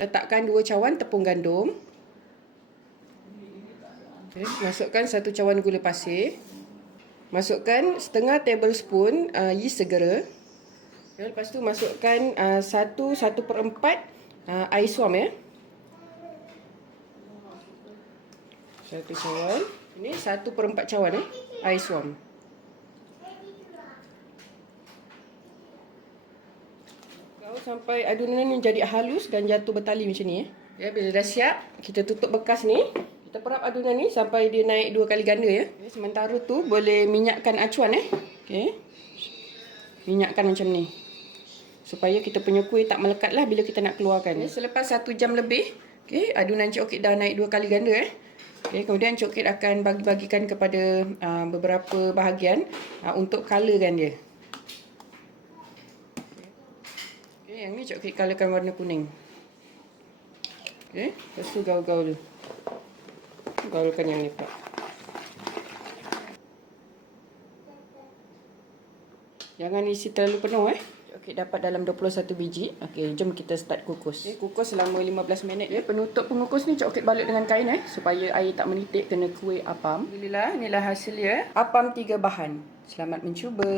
Letakkan dua cawan tepung gandum. Okay, masukkan satu cawan gula pasir. Masukkan setengah tablespoon uh, yeast segera. Okay, lepas tu masukkan uh, satu satu per empat uh, air suam ya. Satu cawan. Ini satu per empat cawan eh, air suam. Kau sampai adunan ni jadi halus dan jatuh bertali macam ni eh. Ya, bila dah siap, kita tutup bekas ni. Kita perap adunan ni sampai dia naik dua kali ganda ya. Okay, sementara tu boleh minyakkan acuan eh. Okey. Minyakkan macam ni. Supaya kita punya kuih tak melekat lah bila kita nak keluarkan. Okay, selepas satu jam lebih, okay, adunan cik okit dah naik dua kali ganda eh. Okay, kemudian cik okit akan bagi-bagikan kepada uh, beberapa bahagian uh, untuk colorkan dia. Okay, yang ni cik okit colorkan warna kuning. Okay, lepas tu gaul-gaul. Gaulkan yang ni pula. Jangan isi terlalu penuh eh. Okey, dapat dalam 21 biji. Okey, jom kita start kukus. Okey, kukus selama 15 minit ya. Penutup pengukus ni cok okey balut dengan kain eh supaya air tak menitik kena kuih apam. Alhamdulillah, inilah hasil dia. Apam tiga bahan. Selamat mencuba.